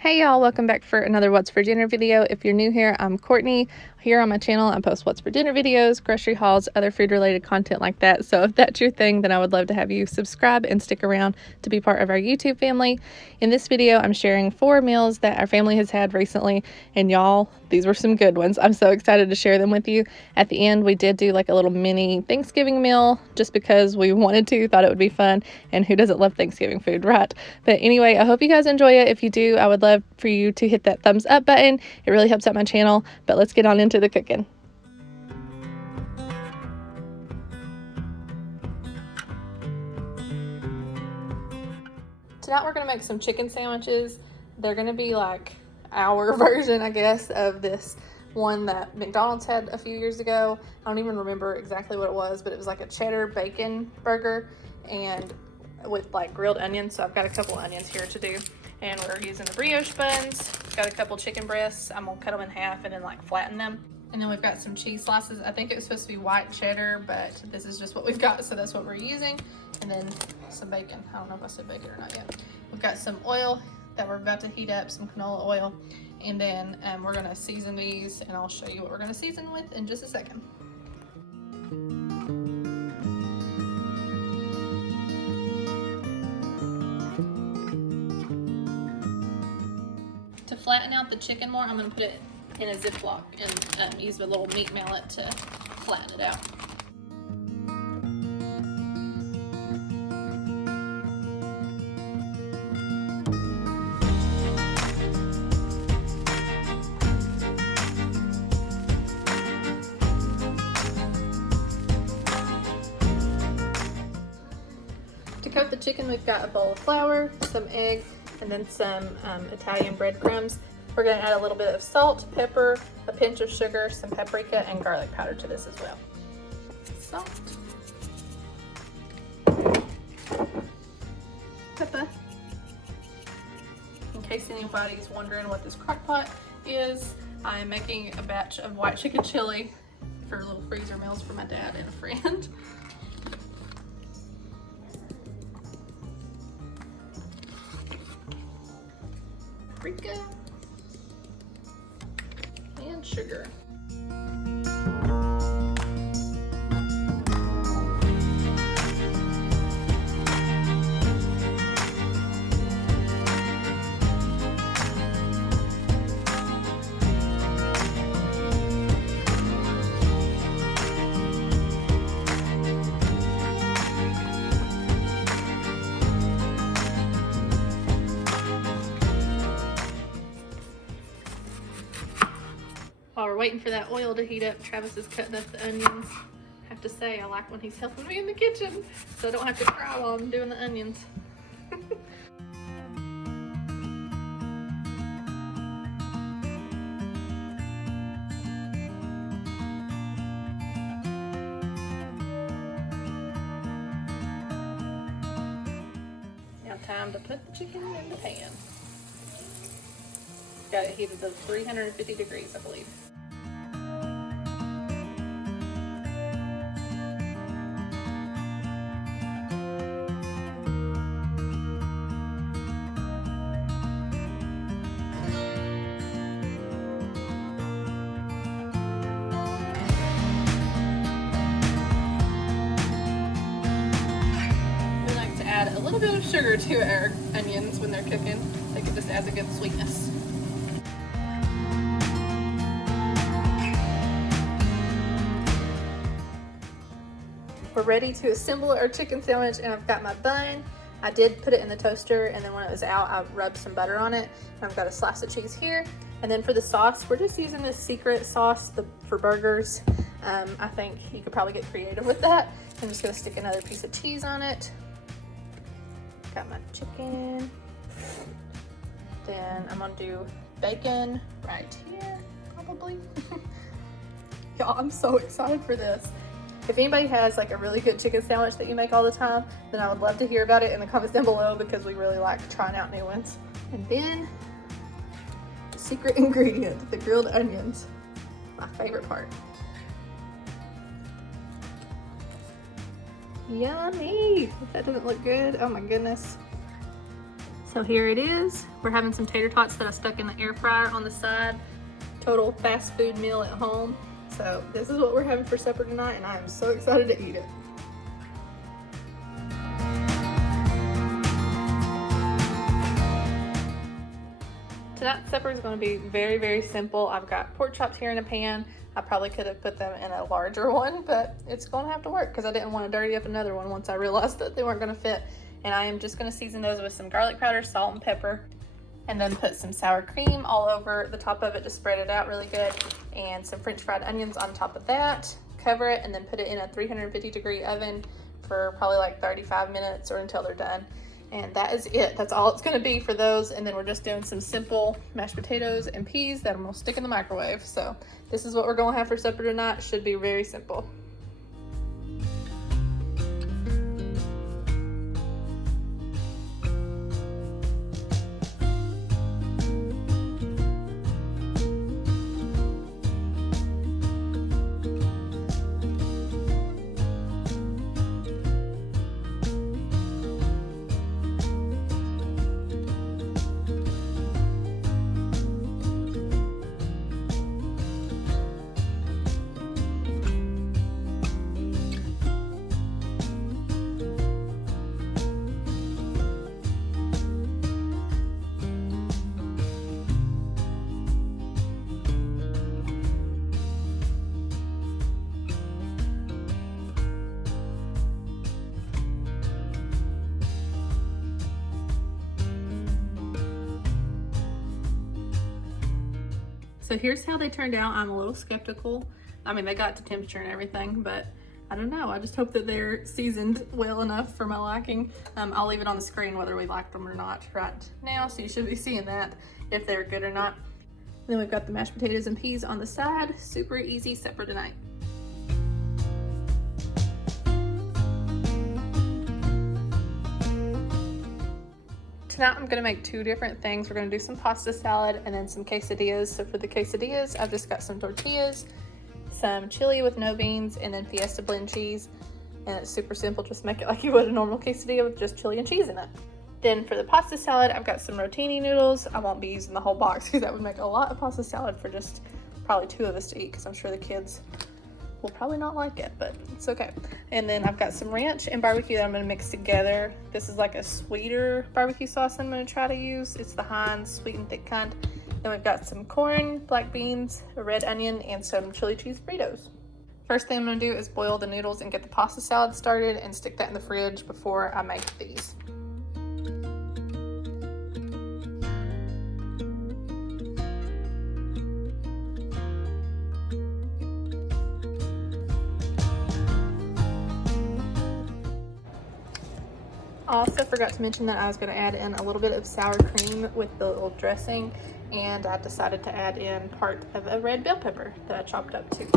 Hey y'all, welcome back for another What's for Dinner video. If you're new here, I'm Courtney. Here on my channel, I post What's for Dinner videos, grocery hauls, other food related content like that. So if that's your thing, then I would love to have you subscribe and stick around to be part of our YouTube family. In this video, I'm sharing 4 meals that our family has had recently, and y'all, these were some good ones. I'm so excited to share them with you. At the end, we did do like a little mini Thanksgiving meal just because we wanted to, thought it would be fun, and who doesn't love Thanksgiving food, right? But anyway, I hope you guys enjoy it. If you do, I would love for you to hit that thumbs up button. It really helps out my channel, but let's get on into the cooking. Tonight we're gonna make some chicken sandwiches. They're gonna be like our version, I guess, of this one that McDonald's had a few years ago. I don't even remember exactly what it was, but it was like a cheddar bacon burger and with like grilled onions. So I've got a couple onions here to do, and we're using the brioche buns. Got a couple chicken breasts. I'm gonna cut them in half and then like flatten them. And then we've got some cheese slices. I think it was supposed to be white cheddar, but this is just what we've got, so that's what we're using. And then some bacon. I don't know if I said bacon or not yet. We've got some oil that we're about to heat up, some canola oil. And then we're gonna season these, and I'll show you what we're gonna season with in just a second. To flatten out the chicken more, I'm gonna put it in a Ziploc and use a little meat mallet to flatten it out. To coat the chicken, we've got a bowl of flour, some egg, and then some Italian breadcrumbs. We're gonna add a little bit of salt, pepper, a pinch of sugar, some paprika, and garlic powder to this as well. Salt. Pepper. In case anybody's wondering what this crock pot is, I'm making a batch of white chicken chili for little freezer meals for my dad and a friend. Paprika and sugar. While we're waiting for that oil to heat up, Travis is cutting up the onions. I have to say, I like when he's helping me in the kitchen, so I don't have to cry while I'm doing the onions. Now time to put the chicken in the pan. Got it heated to 350 degrees, I believe. We like to add a little bit of sugar to our onions when they're cooking. I think it just adds a good sweetness. We're ready to assemble our chicken sandwich, and I've got my bun. I did put it in the toaster, and then when it was out, I rubbed some butter on it. And I've got a slice of cheese here. And then for the sauce, we're just using this secret sauce for burgers. I think you could probably get creative with that. I'm just gonna stick another piece of cheese on it. Got my chicken. Then I'm gonna do bacon right here, probably. Y'all, I'm so excited for this. If anybody has like a really good chicken sandwich that you make all the time, then I would love to hear about it in the comments down below, because we really like trying out new ones. And then the secret ingredient, the grilled onions, my favorite part. Yummy! If that doesn't look good, oh my goodness. So here it is. We're having some tater tots that I stuck in the air fryer on the side. Total fast food meal at home. So this is what we're having for supper tonight, and I am so excited to eat it. Tonight's supper is going to be very, very simple. I've got pork chops here in a pan. I probably could have put them in a larger one, but it's going to have to work because I didn't want to dirty up another one once I realized that they weren't going to fit. And I am just going to season those with some garlic powder, salt, and pepper, and then put some sour cream all over the top of it to spread it out really good, and some French fried onions on top of that. Cover it and then put it in a 350-degree oven for probably like 35 minutes or until they're done. And that is it. That's all it's going to be for those. And then we're just doing some simple mashed potatoes and peas that I'm going to stick in the microwave. So this is what we're going to have for supper tonight. Should be very simple. So here's how they turned out. I'm a little skeptical. I mean, they got to temperature and everything, but I don't know. I just hope that they're seasoned well enough for my liking. I'll leave it on the screen whether we like them or not right now, so you should be seeing that if they're good or not. Then we've got the mashed potatoes and peas on the side. Super easy supper tonight. Tonight I'm gonna make two different things. We're gonna do some pasta salad and then some quesadillas. So for the quesadillas, I've just got some tortillas, some chili with no beans, and then Fiesta blend cheese. And it's super simple, just make it like you would a normal quesadilla with just chili and cheese in it. Then for the pasta salad, I've got some rotini noodles. I won't be using the whole box because that would make a lot of pasta salad for just probably two of us to eat, because I'm sure the kids will probably not like it, but it's okay. And then I've got some ranch and barbecue that I'm gonna mix together. This is like a sweeter barbecue sauce I'm gonna try to use. It's the Heinz sweet and thick kind. Then we've got some corn, black beans, a red onion, and some chili cheese burritos. First thing I'm gonna do is boil the noodles and get the pasta salad started and stick that in the fridge before I make these. I also forgot to mention that I was going to add in a little bit of sour cream with the little dressing, and I decided to add in part of a red bell pepper that I chopped up too.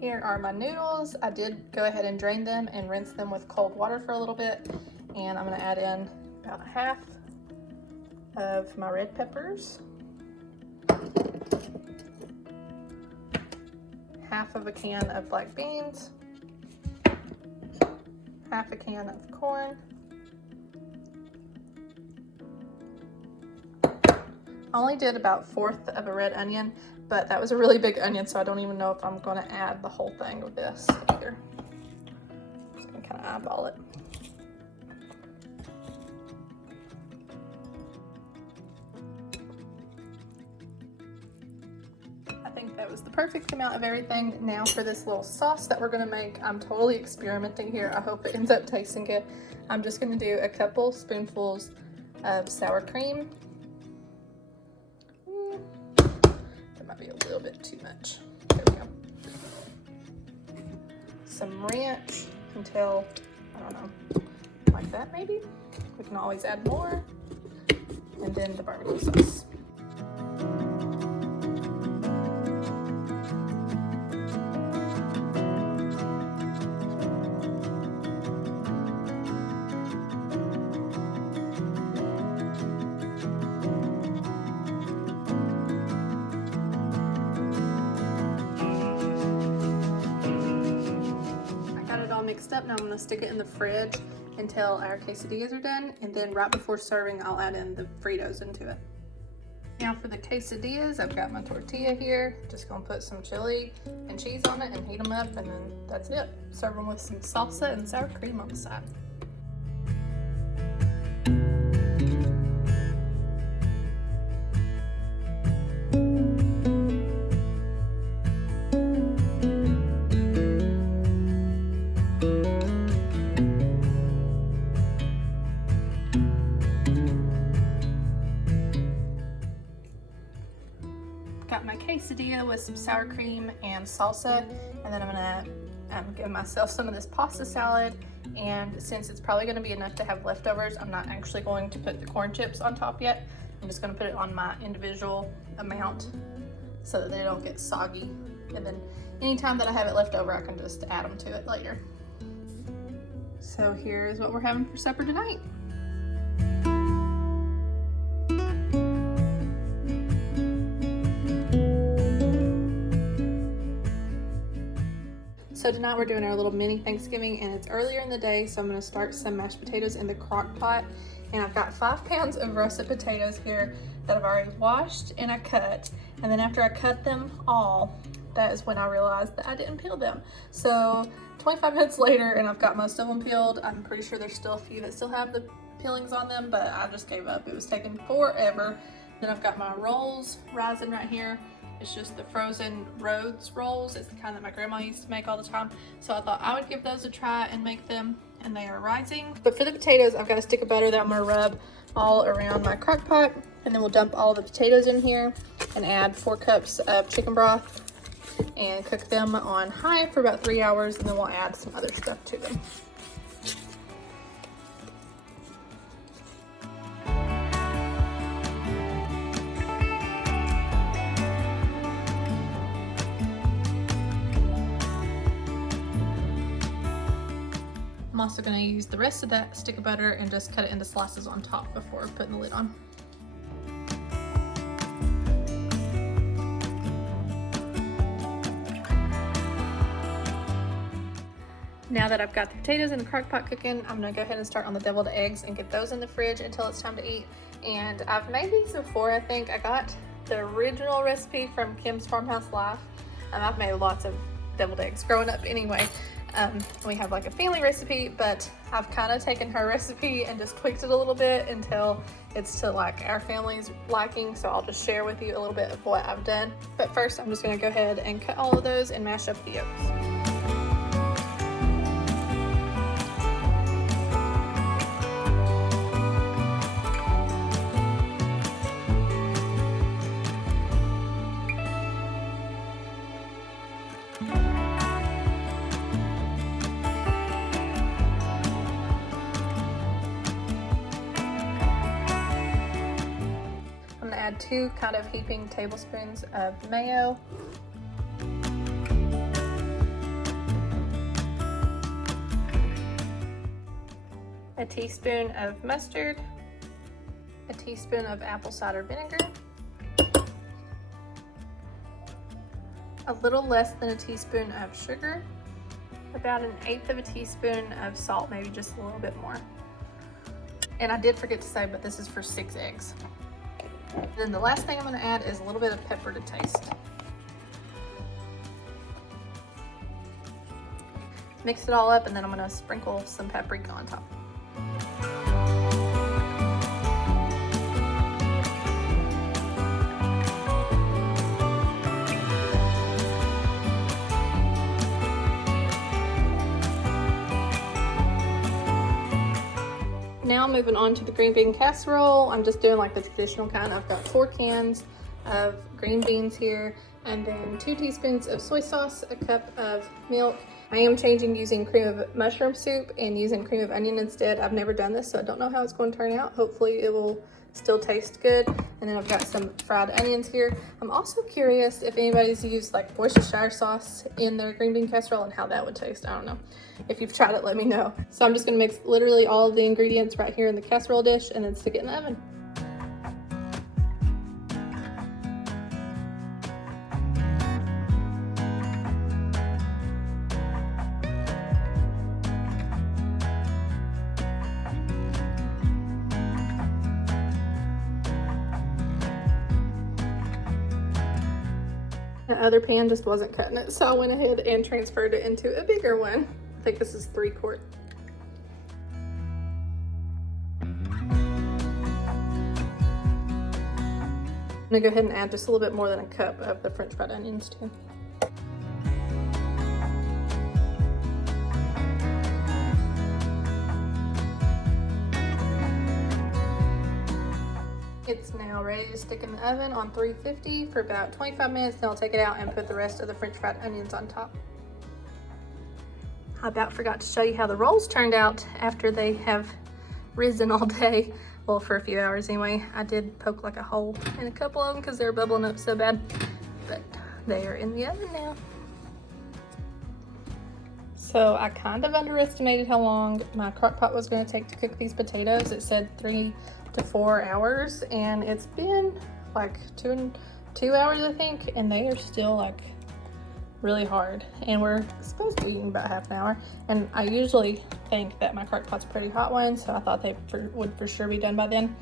Here are my noodles. I did go ahead and drain them and rinse them with cold water for a little bit, and I'm going to add in about half of my red peppers, half of a can of black beans, half a can of corn, I only did about 1/4 of a red onion, but that was a really big onion, so I don't even know if I'm going to add the whole thing with this either. Just gonna kind of eyeball it. I think that was the perfect amount of everything. Now for this little sauce that we're gonna make, I'm totally experimenting here. I hope it ends up tasting good. I'm just gonna do a couple spoonfuls of sour cream. That might be a little bit too much. There we go. Some ranch until, I don't know, like that maybe. We can always add more. And then the barbecue sauce. Mixed up. Now I'm going to stick it in the fridge until our quesadillas are done, and then right before serving, I'll add in the Fritos into it. Now for the quesadillas, I've got my tortilla here. Just gonna put some chili and cheese on it and heat them up, and then that's it. Serve them with some salsa and sour cream on the side. Got my quesadilla with some sour cream and salsa, and then I'm gonna give myself some of this pasta salad. And since it's probably gonna be enough to have leftovers, I'm not actually going to put the corn chips on top yet. I'm just gonna put it on my individual amount so that they don't get soggy. And then anytime that I have it left over, I can just add them to it later. So here's what we're having for supper tonight. So tonight we're doing our little mini Thanksgiving, and it's earlier in the day, so I'm gonna start some mashed potatoes in the crock pot. And I've got 5 pounds of russet potatoes here that I've already washed and I cut. And then after I cut them all, that is when I realized that I didn't peel them. So 25 minutes later, and I've got most of them peeled. I'm pretty sure there's still a few that still have the peelings on them, but I just gave up. It was taking forever. Then I've got my rolls rising right here. It's just the frozen Rhodes rolls. It's the kind that my grandma used to make all the time. So I thought I would give those a try and make them, and they are rising. But for the potatoes, I've got a stick of butter that I'm gonna rub all around my crock pot, and then we'll dump all the potatoes in here and add 4 cups of chicken broth and cook them on high for about 3 hours, and then we'll add some other stuff to them. I'm also going to use the rest of that stick of butter and just cut it into slices on top before putting the lid on. Now that I've got the potatoes in the crock pot cooking, I'm going to go ahead and start on the deviled eggs and get those in the fridge until it's time to eat. And I've made these before, I think. I got the original recipe from Kim's Farmhouse Life. I've made lots of deviled eggs growing up anyway. We have like a family recipe, but I've kind of taken her recipe and just tweaked it a little bit until it's to like our family's liking. So I'll just share with you a little bit of what I've done. But first, I'm just going to go ahead and cut all of those and mash up the yolks. Add 2 kind of heaping tablespoons of mayo, a teaspoon of mustard, a teaspoon of apple cider vinegar, a little less than a teaspoon of sugar, about 1/8 of a teaspoon of salt, maybe just a little bit more. And I did forget to say, but this is for 6 eggs. And then the last thing I'm going to add is a little bit of pepper to taste. Mix it all up, and then I'm going to sprinkle some paprika on top. Now moving on to the green bean casserole. I'm just doing like the traditional kind. I've got 4 cans of green beans here, and then 2 teaspoons of soy sauce, a cup of milk. I am changing using cream of mushroom soup and using cream of onion instead. I've never done this, so I don't know how it's going to turn out. Hopefully it will still taste good. And then I've got some fried onions here. I'm also curious if anybody's used like Worcestershire sauce in their green bean casserole and how that would taste. I don't know. If you've tried it, let me know. So I'm just gonna mix literally all of the ingredients right here in the casserole dish and then stick it in the oven. The other pan just wasn't cutting it, so I went ahead and transferred it into a bigger one. I think this is 3-quart. I'm gonna go ahead and add just a little bit more than a cup of the French fried onions too. It's now ready to stick in the oven on 350 for about 25 minutes. Then I'll take it out and put the rest of the French fried onions on top. I about forgot to show you how the rolls turned out after they have risen all day. Well, for a few hours anyway. I did poke like a hole in a couple of them because they were bubbling up so bad, but they are in the oven now. So I kind of underestimated how long my crock pot was going to take to cook these potatoes. It said 3 to 4 hours, and it's been like 2 hours I think, and they are still like really hard, and we're supposed to be eating about half an hour. And I usually think that my crock pot's a pretty hot one, so I thought they would for sure be done by then.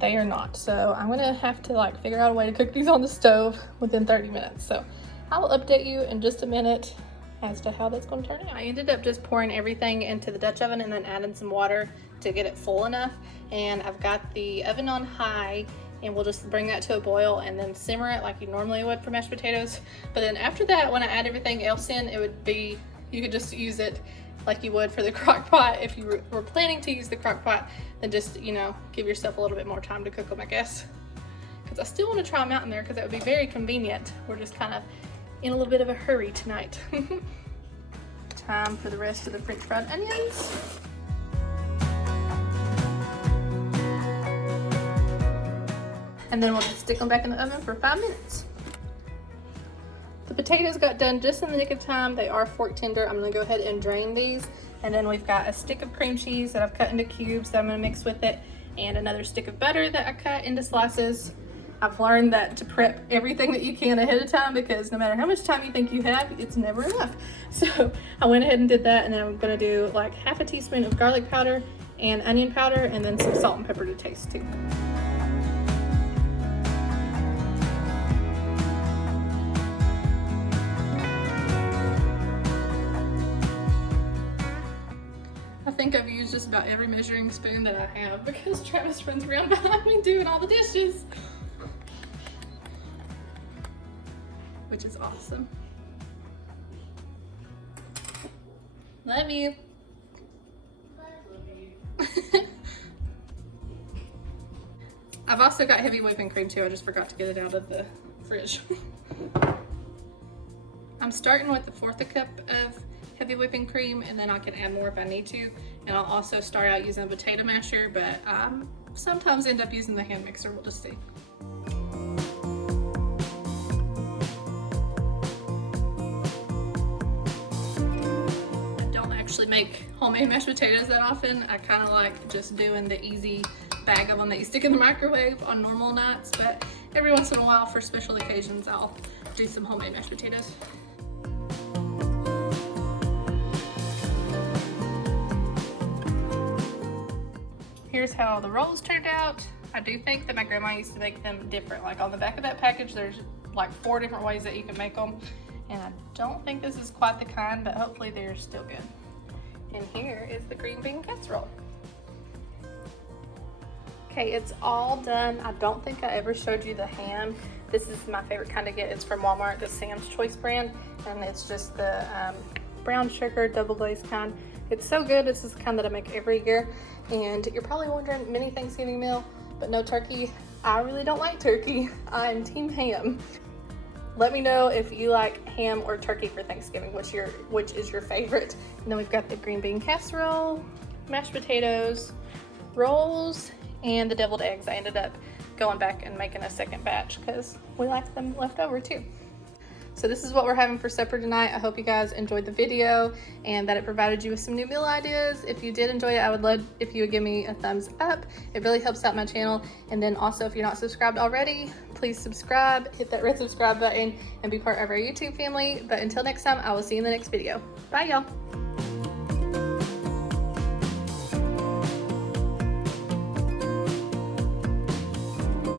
They are not, so I'm gonna have to like figure out a way to cook these on the stove within 30 minutes. So I will update you in just a minute as to how that's going to turn out. I ended up just pouring everything into the Dutch oven and then adding some water to get it full enough, and I've got the oven on high, and we'll just bring that to a boil and then simmer it like you normally would for mashed potatoes. But then after that, when I add everything else in, it would be, you could just use it like you would for the crock pot. If you were planning to use the crock pot, then just, you know, give yourself a little bit more time to cook them, I guess. Because I still want to try them out in there because that would be very convenient. We're just kind of in a little bit of a hurry tonight. Time for the rest of the French fried onions. And then we'll just stick them back in the oven for 5 minutes. The potatoes got done just in the nick of time. They are fork tender. I'm gonna go ahead and drain these. And then we've got a stick of cream cheese that I've cut into cubes that I'm gonna mix with it, and another stick of butter that I cut into slices. I've learned that to prep everything that you can ahead of time, because no matter how much time you think you have, it's never enough. So I went ahead and did that, and then I'm gonna do like half a teaspoon of garlic powder and onion powder, and then some salt and pepper to taste too. I think I've used just about every measuring spoon that I have because Travis runs around behind me doing all the dishes, which is awesome. Love you. I've also got heavy whipping cream too. I just forgot to get it out of the fridge. I'm starting with 1/4 cup of heavy whipping cream, and then I can add more if I need to. And I'll also start out using a potato masher, but sometimes end up using the hand mixer. We'll just see. I don't actually make homemade mashed potatoes that often. I kind of like just doing the easy bag of them that you stick in the microwave on normal nights, but every once in a while for special occasions I'll do some homemade mashed potatoes. Here's how the rolls turned out. I do think that my grandma used to make them different. Like on the back of that package, there's like 4 different ways that you can make them. And I don't think this is quite the kind, but hopefully they're still good. And here is the green bean casserole. Okay, it's all done. I don't think I ever showed you the ham. This is my favorite kind to get. It's from Walmart, the Sam's Choice brand. And it's just the brown sugar double glazed kind. It's so good. This is the kind that I make every year. And you're probably wondering, mini Thanksgiving meal, but no turkey. I really don't like turkey. I'm team ham. Let me know if you like ham or turkey for Thanksgiving, which is your favorite. And then we've got the green bean casserole, mashed potatoes, rolls, and the deviled eggs. I ended up going back and making a second batch because we like them left over too. So this is what we're having for supper tonight. I hope you guys enjoyed the video and that it provided you with some new meal ideas. If you did enjoy it, I would love if you would give me a thumbs up. It really helps out my channel. And then also, if you're not subscribed already, please subscribe, hit that red subscribe button, and be part of our YouTube family. But until next time, I will see you in the next video. Bye, y'all.